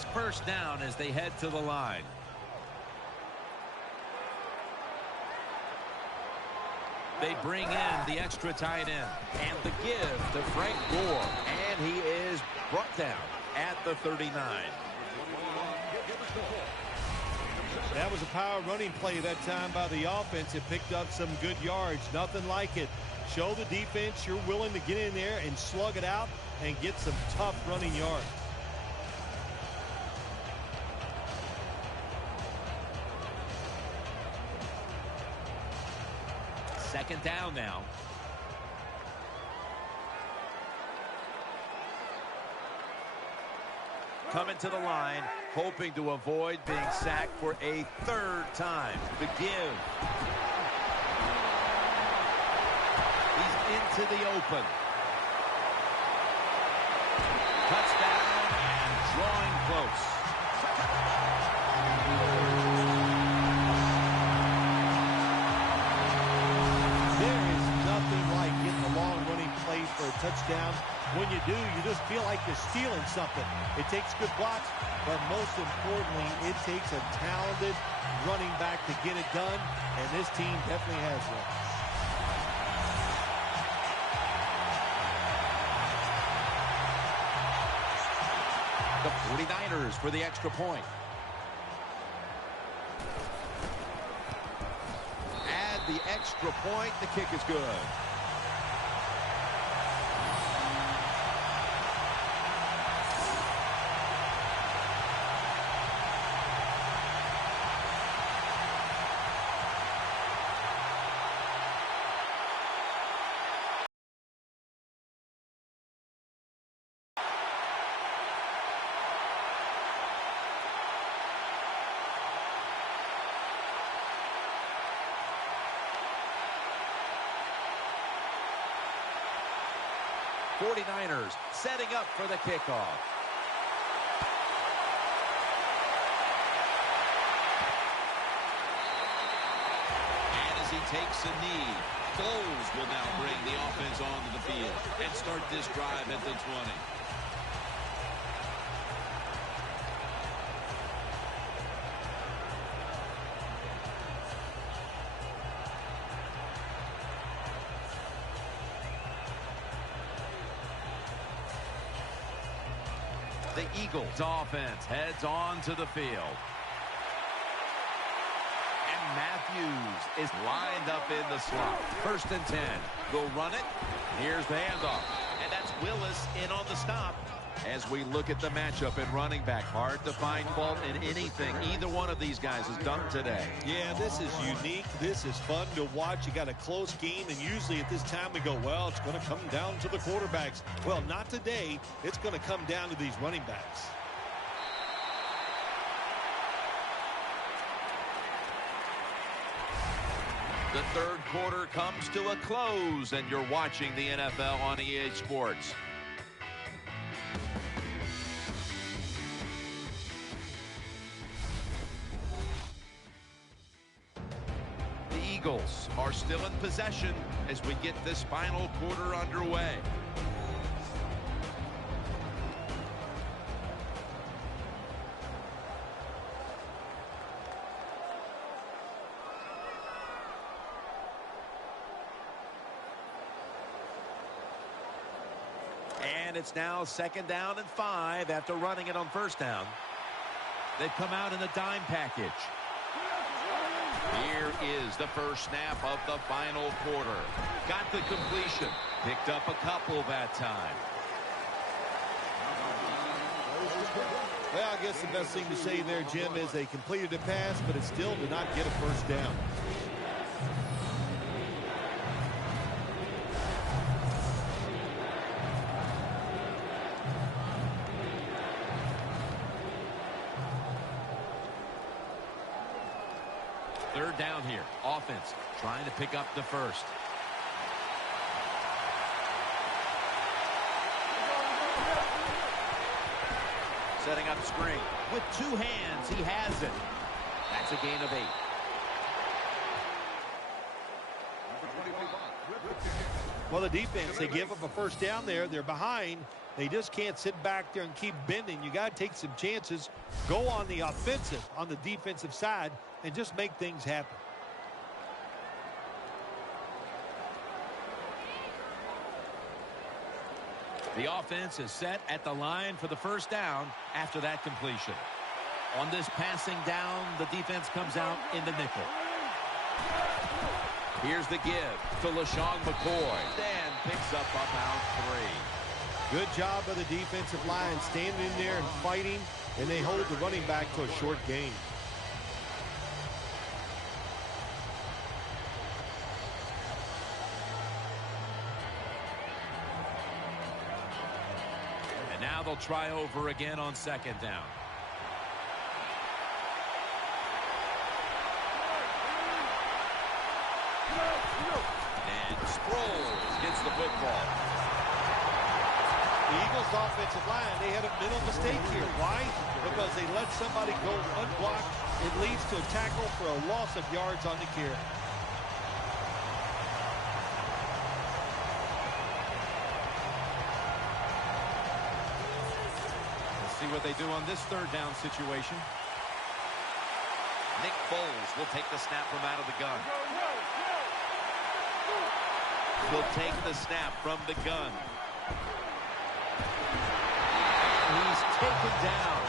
It's first down as they head to the line. They bring in the extra tight end. And the give to Frank Gore. And he is brought down at the 39. That was a power running play that time by the offense. It picked up some good yards. Nothing like it. Show the defense you're willing to get in there and slug it out and get some tough running yards. Second down now. Coming to the line, hoping to avoid being sacked for a third time. The give. He's into the open. Touchdown and drawing close. There is nothing like getting a long running play for a touchdown. When you do, you just feel like you're stealing something. It takes good blocks, but most importantly, it takes a talented running back to get it done, and this team definitely has one. The 49ers for the extra point. Add the extra point. The kick is good. '49ers setting up for the kickoff. And as he takes a knee, Foles will now bring the offense onto the field and start this drive at the 20. The Eagles offense heads on to the field. And Matthews is lined up in the slot. 1st and 10. They'll run it. Here's the handoff. And that's Willis in on the stop. As we look at the matchup in running back, hard to find fault in anything either one of these guys has done today. Yeah, this is unique. This is fun to watch. You got a close game, and usually at this time we go, well, it's going to come down to the quarterbacks. Well, not today. It's going to come down to these running backs. The third quarter comes to a close, and you're watching the NFL on EA Sports. Eagles are still in possession as we get this final quarter underway. And it's now 2nd down and 5 after running it on 1st down. They've come out in the dime package. Here is the first snap of the final quarter. Got the completion. Picked up a couple that time. Well, I guess the best thing to say there, Jim, is they completed a pass, but it still did not get a 1st down. Third down here. Offense trying to pick up the first. Setting up screen. With 2 hands, he has it. That's a gain of 8. Well, the defense, they give up a 1st down there. They're behind. They just can't sit back there and keep bending. You got to take some chances, go on the offensive, on the defensive side, and just make things happen. The offense is set at the line for the first down after that completion. On this passing down, the defense comes out in the nickel. Here's the give to LaShawn McCoy. Dan picks up about 3. Good job by the defensive line standing in there and fighting, and they hold the running back to a short gain. And now they'll try over again on second down. And Sproles gets the football. The Eagles' offensive line, they had a mental mistake here. Why? Because they let somebody go unblocked. It leads to a tackle for a loss of yards on the carry. Let's see what they do on this third down situation. Nick Foles will take the snap from out of the gun. Will take the snap from the gun. He's taken down.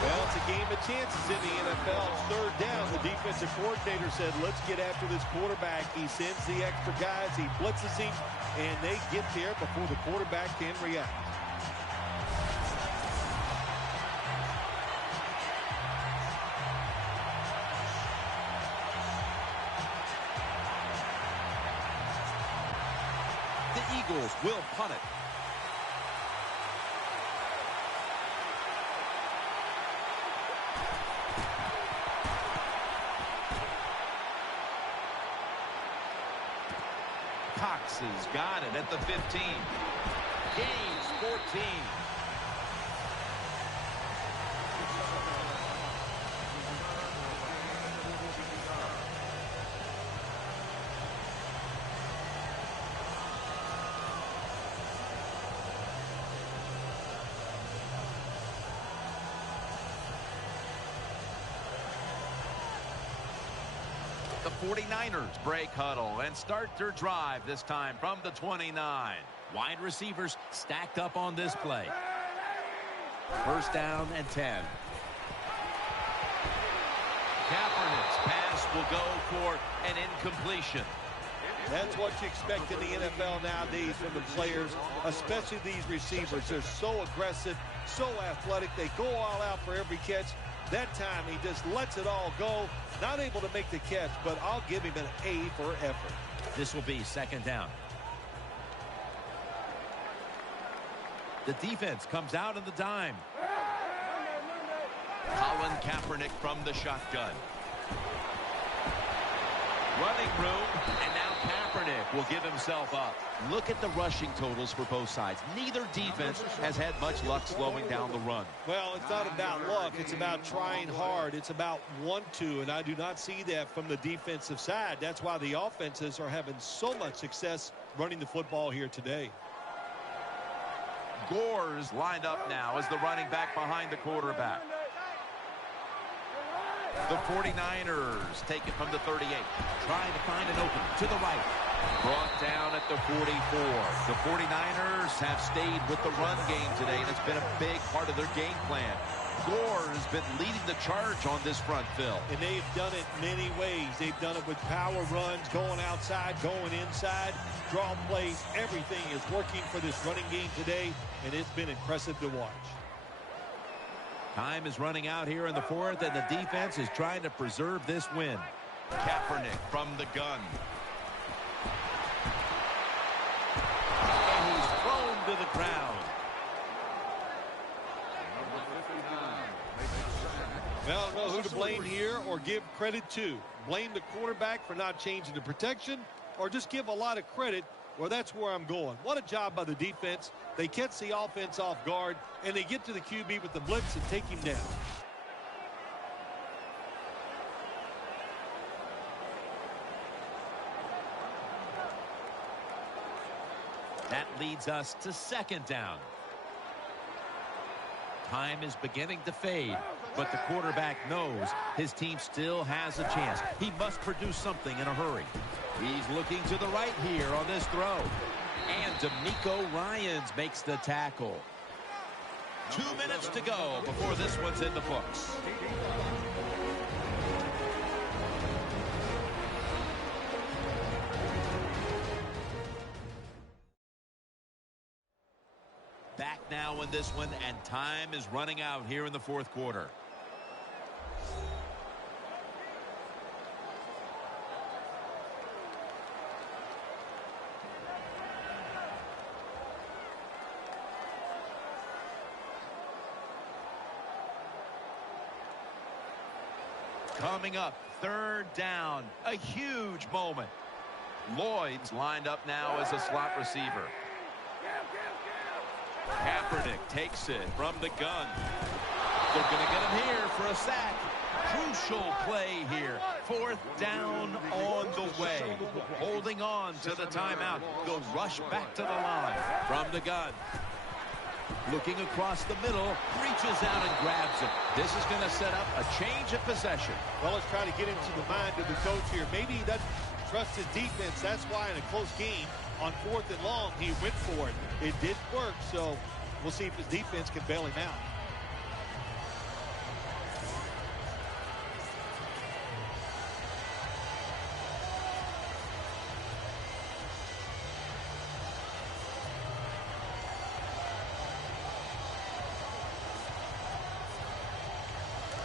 Well, it's a game of chances in the NFL. It's third down. The defensive coordinator said, let's get after this quarterback. He sends the extra guys. He blitzes him, and they get there before the quarterback can react. Eagles will punt it. Cox has got it at the 15. Gains 14. The 49ers break huddle and start their drive this time from the 29. Wide receivers stacked up on this play. First down and 10. Kaepernick's pass will go for an incompletion. That's what you expect in the NFL nowadays from the players, especially these receivers. They're so aggressive, so athletic. They go all out for every catch. That time he just lets it all go. Not able to make the catch, but I'll give him an A for effort. This will be second down. The defense comes out in the dime. Colin Kaepernick from the shotgun. Running room, and now Kaepernick will give himself up. Look at the rushing totals for both sides. Neither defense has had much luck slowing down the run. Well, it's not about luck. It's about trying hard. It's about want to, and I do not see that from the defensive side. That's why the offenses are having so much success running the football here today. Gore's lined up now as the running back behind the quarterback. The 49ers take it from the 38. Trying to find an opening to the right. Brought down at the 44. The 49ers have stayed with the run game today, and it's been a big part of their game plan. Gore has been leading the charge on this front, Phil. And they've done it many ways. They've done it with power runs, going outside, going inside, draw plays. Everything is working for this running game today, and it's been impressive to watch. Time is running out here in the fourth, and the defense is trying to preserve this win. Kaepernick from the gun. And he's thrown to the ground. Well, I don't know who to blame here or give credit to. Blame the quarterback for not changing the protection, or just give a lot of credit. Well, that's where I'm going. What a job by the defense. They catch the offense off guard, and they get to the QB with the blitz and take him down. That leads us to second down. Time is beginning to fade, but the quarterback knows his team still has a chance. He must produce something in a hurry. He's looking to the right here on this throw. And D'Amico Ryans makes the tackle. 2 minutes to go before this one's in the books. Back now in this one, and time is running out here in the fourth quarter. Coming up, third down, a huge moment. Lloyd's lined up now as a slot receiver. Kaepernick takes it from the gun. They're going to get him here for a sack. Crucial play here. Fourth down on the way. Holding on to the timeout. They'll rush back to the line from the gun. Looking across the middle, reaches out and grabs it. This is going to set up a change of possession. Well, let's try to get into the mind of the coach here. Maybe he doesn't trust his defense. That's why in a close game, on 4th and long, he went for it. It didn't work, so we'll see if his defense can bail him out.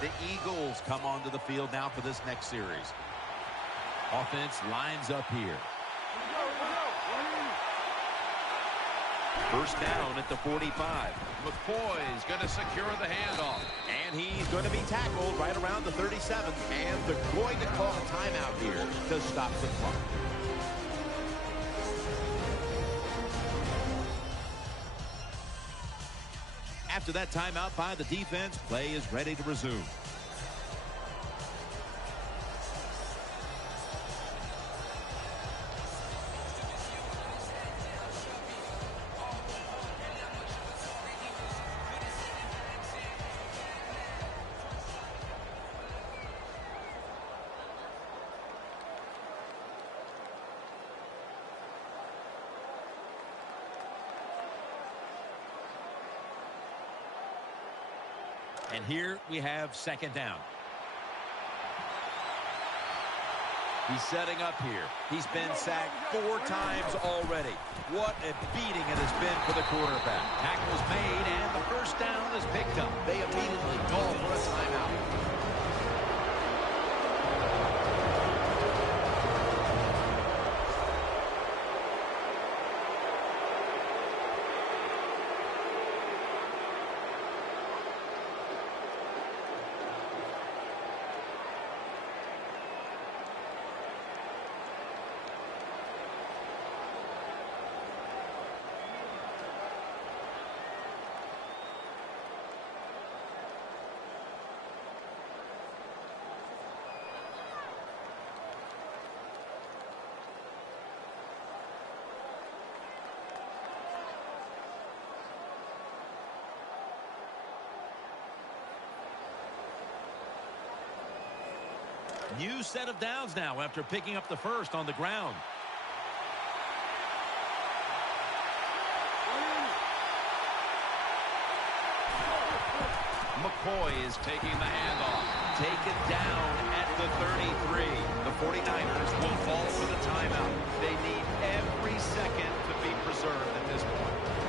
The Eagles come onto the field now for this next series. Offense lines up here. First down at the 45. McCoy's going to secure the handoff. And he's going to be tackled right around the 37. And they're going to call a timeout here to stop the clock. After that timeout by the defense, play is ready to resume. And here we have second down. He's setting up here. He's been sacked 4 times already. What a beating it has been for the quarterback. Tackle's made, and the first down is picked up. They immediately call for a timeout. New set of downs now after picking up the first on the ground. McCoy is taking the handoff. Taken down at the 33. The 49ers will fall for the timeout. They need every second to be preserved at this point.